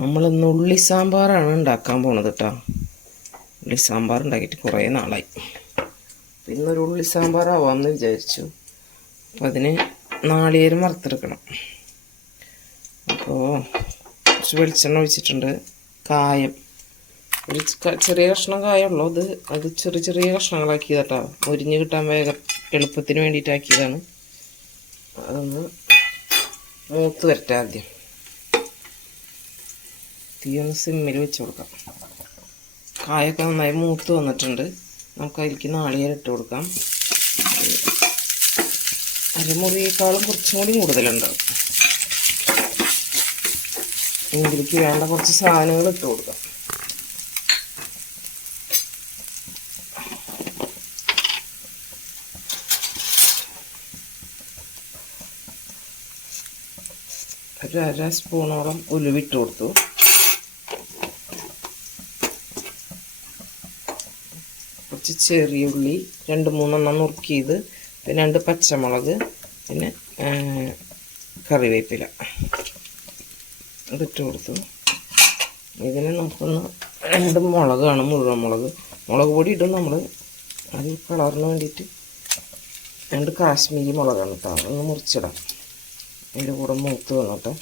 നമ്മളിന്ന് ഉള്ളി സാമ്പാറാണ് ഉണ്ടാക്കാൻ പോണത് കേട്ടോ. ഉള്ളി സാമ്പാർ ഉണ്ടാക്കിയിട്ട് കുറേ നാളായി. ഇന്നൊരു ഉള്ളി സാമ്പാറാവാമെന്ന് വിചാരിച്ചു. അപ്പോൾ അതിന് നാളികേരം വറുത്തെടുക്കണം. അപ്പോൾ കുറച്ച് വെളിച്ചെണ്ണ ഒഴിച്ചിട്ടുണ്ട്. കായം ഒരു ചെറിയ കഷ്ണം കായമുള്ളൂ. അത് ചെറിയ ചെറിയ കഷ്ണങ്ങളാക്കിയതാട്ടോ. മുരിഞ്ഞ് കിട്ടാൻ വേഗം എളുപ്പത്തിന് വേണ്ടിയിട്ടാക്കിയതാണ്. അതൊന്ന് മൂത്ത് വരട്ടെ. ആദ്യം തീയൊന്ന് സിമ്മിൽ വെച്ച് കൊടുക്കാം. കായൊക്കെ നന്നായി മൂത്ത് വന്നിട്ടുണ്ട്. നമുക്ക് അതിലേക്ക് നാളികേരം ഇട്ട് കൊടുക്കാം. അരമുറിയേക്കാളും കുറച്ചും കൂടി കൂടുതലുണ്ടാവും. ഇതിലേക്ക് വേണ്ട കുറച്ച് സാധനങ്ങൾ ഇട്ട് കൊടുക്കാം. ഒരു അര സ്പൂണോളം ഉലുവിട്ട് കൊടുത്തു. കുറച്ച് ചെറിയ ഉള്ളി 2-3 നുറുക്കിയത്, പിന്നെ 2 പച്ചമുളക്, പിന്നെ കറിവേപ്പില അതിട്ട് കൊടുത്തു. ഇതിന് നമുക്കൊന്ന് 2 മുളകാണ്, മുഴുവൻ മുളക് പൊടി ഇടും നമ്മൾ. അത് കളറിന് വേണ്ടിയിട്ട് 2 കാശ്മീരി മുളകാണ് കേട്ടോ. ഒന്ന് മുറിച്ചിടാം. അതിൻ്റെ കൂടെ മൂത്ത് വന്നിട്ട്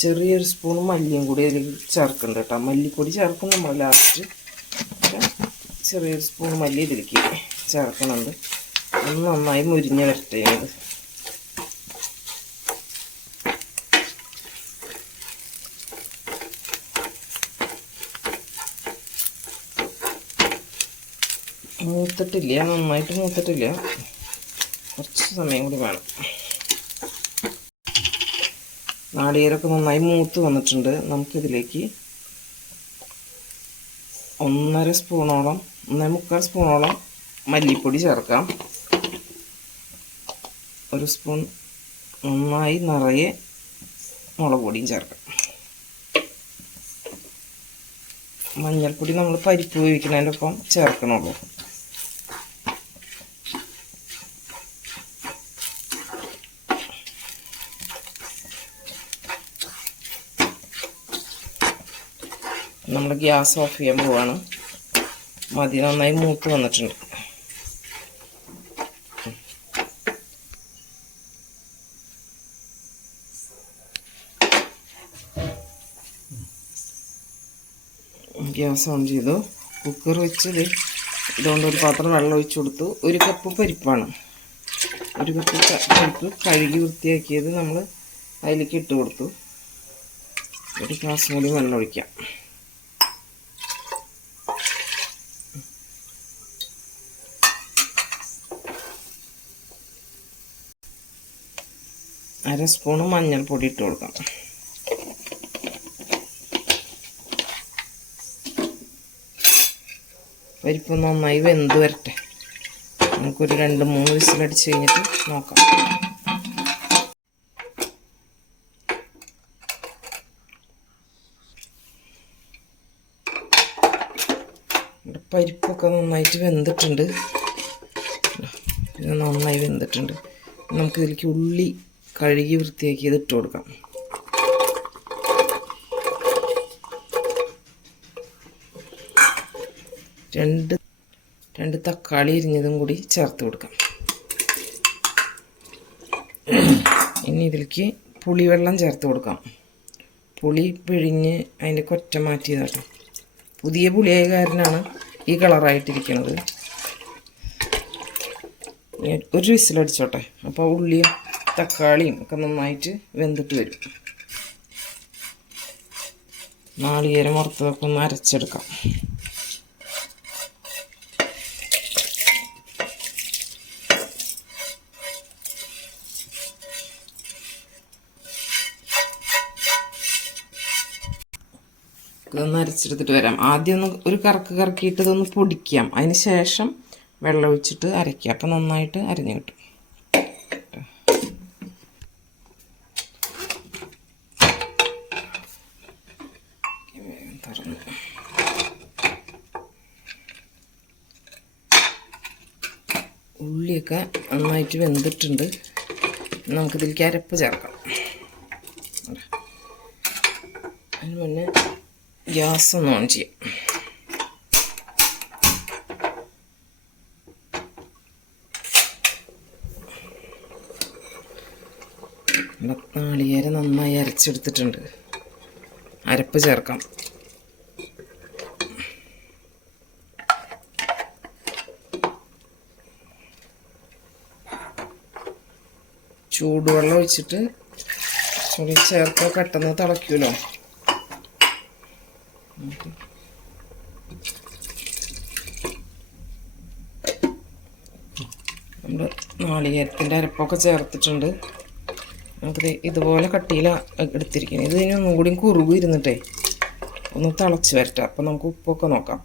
ചെറിയൊരു സ്പൂൺ മല്ലിയും കൂടി അതിലേക്ക് ചേർക്കുന്നുണ്ട് കേട്ടോ. മല്ലിപ്പൊടി ചേർക്കും നമ്മൾ ലാസ്റ്റ്. ചെറിയൊരു സ്പൂൺ മല്ലി ഇതിലേക്ക് ചേർക്കുന്നുണ്ട്. ഒന്ന് നന്നായി മുരിഞ്ഞ് വരട്ടെ. ഇത് മൂത്തിട്ടില്ല, നന്നായിട്ട് മൂത്തിട്ടില്ല. കുറച്ച് സമയം കൂടി വേണം. നാളികേരമൊക്കെ നന്നായി മൂത്ത് വന്നിട്ടുണ്ട്. നമുക്കിതിലേക്ക് 1.5 സ്പൂണോളം 1.25 സ്പൂണോളം മല്ലിപ്പൊടി ചേർക്കാം. 1 സ്പൂൺ നന്നായി നിറയെ മുളക് പൊടിയും ചേർക്കാം. മഞ്ഞൾപ്പൊടി നമ്മൾ പരിപ്പ് വേവിക്കുന്നതിൻ്റെ ഒപ്പം ചേർക്കണുള്ളൂ. നമ്മൾ ഗ്യാസ് ഓഫ് ചെയ്യാൻ പോവാണ്. മതി, നന്നായി മൂത്ത് വന്നിട്ടുണ്ട്. ഗ്യാസ് ഓൺ ചെയ്തു. കുക്കർ വെച്ചത് ഇതുകൊണ്ട് ഒരു പാത്രം വെള്ളം ഒഴിച്ച് കൊടുത്തു. 1 കപ്പ് പരിപ്പാണ്. 1 കപ്പ് പരിപ്പ് കഴുകി വൃത്തിയാക്കിയത് നമ്മൾ അതിലേക്ക് ഇട്ട് കൊടുത്തു. 1 ഗ്ലാസ് കൂടി വെള്ളം ഒഴിക്കാം. അര സ്പൂണ് മഞ്ഞൾപ്പൊടി ഇട്ട് കൊടുക്കാം. പരിപ്പ് നന്നായി വെന്ത് വരട്ടെ. നമുക്കൊരു 2-3 വിസിലടിച്ച് കഴിഞ്ഞിട്ട് നോക്കാം. പരിപ്പൊക്കെ നന്നായിട്ട് വെന്തിട്ടുണ്ട്. പിന്നെ നന്നായി വെന്തിട്ടുണ്ട്. നമുക്കിതിലേക്ക് ഉള്ളി കഴുകി വൃത്തിയാക്കിയത് ഇട്ട് കൊടുക്കാം. രണ്ട് തക്കാളി ഇരിഞ്ഞതും കൂടി ചേർത്ത് കൊടുക്കാം. ഇനി ഇതിലേക്ക് പുളിവെള്ളം ചേർത്ത് കൊടുക്കാം. പുളി പിഴിഞ്ഞ് അതിൻ്റെ കൊറ്റ മാറ്റിയതാട്ടോ. പുതിയ പുളിയായ കാരനാണ് ഈ കളറായിട്ടിരിക്കുന്നത്. 1 വിസിലടിച്ചോട്ടെ. അപ്പോൾ ഉള്ളിയും തക്കാളിയും ഒക്കെ നന്നായിട്ട് വെന്തിട്ട് വരും. നാളികേരം വറുത്തതൊക്കെ ഒന്ന് അരച്ചെടുക്കാം. ഇതൊന്ന് അരച്ചെടുത്തിട്ട് വരാം. ആദ്യം ഒരു കറക്കിയിട്ട് ഇതൊന്ന് പൊടിക്കാം. അതിന് ശേഷം വെള്ളം ഒഴിച്ചിട്ട് അരയ്ക്കുക. അപ്പം നന്നായിട്ട് അരഞ്ഞു കിട്ടും. ഉള്ളിയൊക്കെ നന്നായിട്ട് വെന്തിട്ടുണ്ട്. നമുക്കിതിലേക്ക് അരപ്പ് ചേർക്കാം. അതിന് മുന്നേ ഗ്യാസ് ഒന്ന് ഓൺ ചെയ്യാം. നാളികേരം നന്നായി അരച്ചെടുത്തിട്ടുണ്ട്. അരപ്പ് ചേർക്കാം. ചൂടുവെള്ളം ഒഴിച്ചിട്ട് ചേർക്കാൻ പെട്ടെന്ന് തിളയ്ക്കുമല്ലോ. നമ്മൾ നാളികേരത്തിൻ്റെ അരപ്പൊക്കെ ചേർത്തിട്ടുണ്ട്. നമുക്കിത് ഇതുപോലെ കട്ടിയില എടുത്തിരിക്കുന്നത്. ഇത് ഇനി ഒന്നും കൂടി കുറുവ് ഇരുന്നിട്ടേ ഒന്ന് തിളച്ച് വരട്ടെ. അപ്പം നമുക്ക് ഉപ്പൊക്കെ നോക്കാം.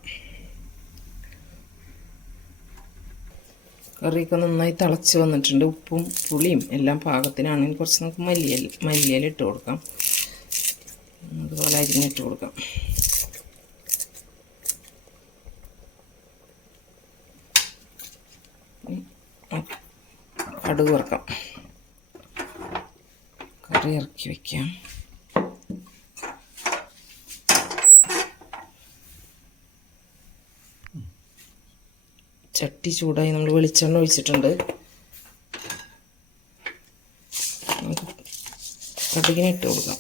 കറിയൊക്കെ നന്നായി തിളച്ച് വന്നിട്ടുണ്ട്. ഉപ്പും പുളിയും എല്ലാം പാകത്തിനാണെങ്കിൽ കുറച്ച് നമുക്ക് മല്ലിയില ഇട്ട് കൊടുക്കാം. അതുപോലെ അരിഞ്ഞിട്ട് കൊടുക്കാം. കടുക് വറുക്കാം. കറി ഇറക്കി വയ്ക്കാം. ചട്ടി ചൂടായി നമ്മൾ വെളിച്ചെണ്ണ ഒഴിച്ചിട്ടുണ്ട്. നമുക്ക് കടുകിനെ ഇട്ട് കൊടുക്കാം.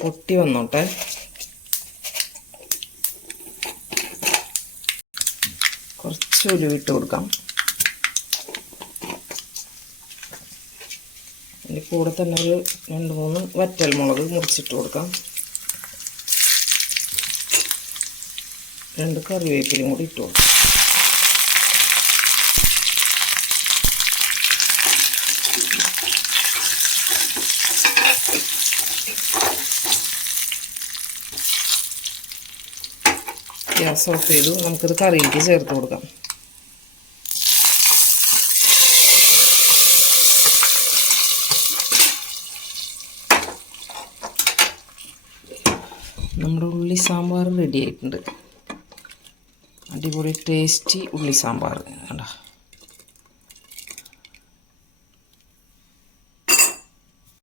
പൊട്ടി വന്നോട്ടെ. കുറച്ച് ഉലുവ ഇട്ട് കൊടുക്കാം. അതിൻ്റെ കൂടെ തന്നെ ഒരു 2-3 വറ്റൽമുളക് മുറിച്ചിട്ട് കൊടുക്കാം. 2 കറിവേപ്പിലയും കൂടി ഇട്ട് കൊടുക്കാം. ഗ്യാസ് ഓഫ് ചെയ്തു. നമുക്കിത് കറിയിലേക്ക് ചേർത്ത് കൊടുക്കാം. നമ്മുടെ ഉള്ളി സാമ്പാർ റെഡി ആയിട്ടുണ്ട്. അടിപൊളി ടേസ്റ്റി ഉള്ളി സാമ്പാർ. കണ്ടോ?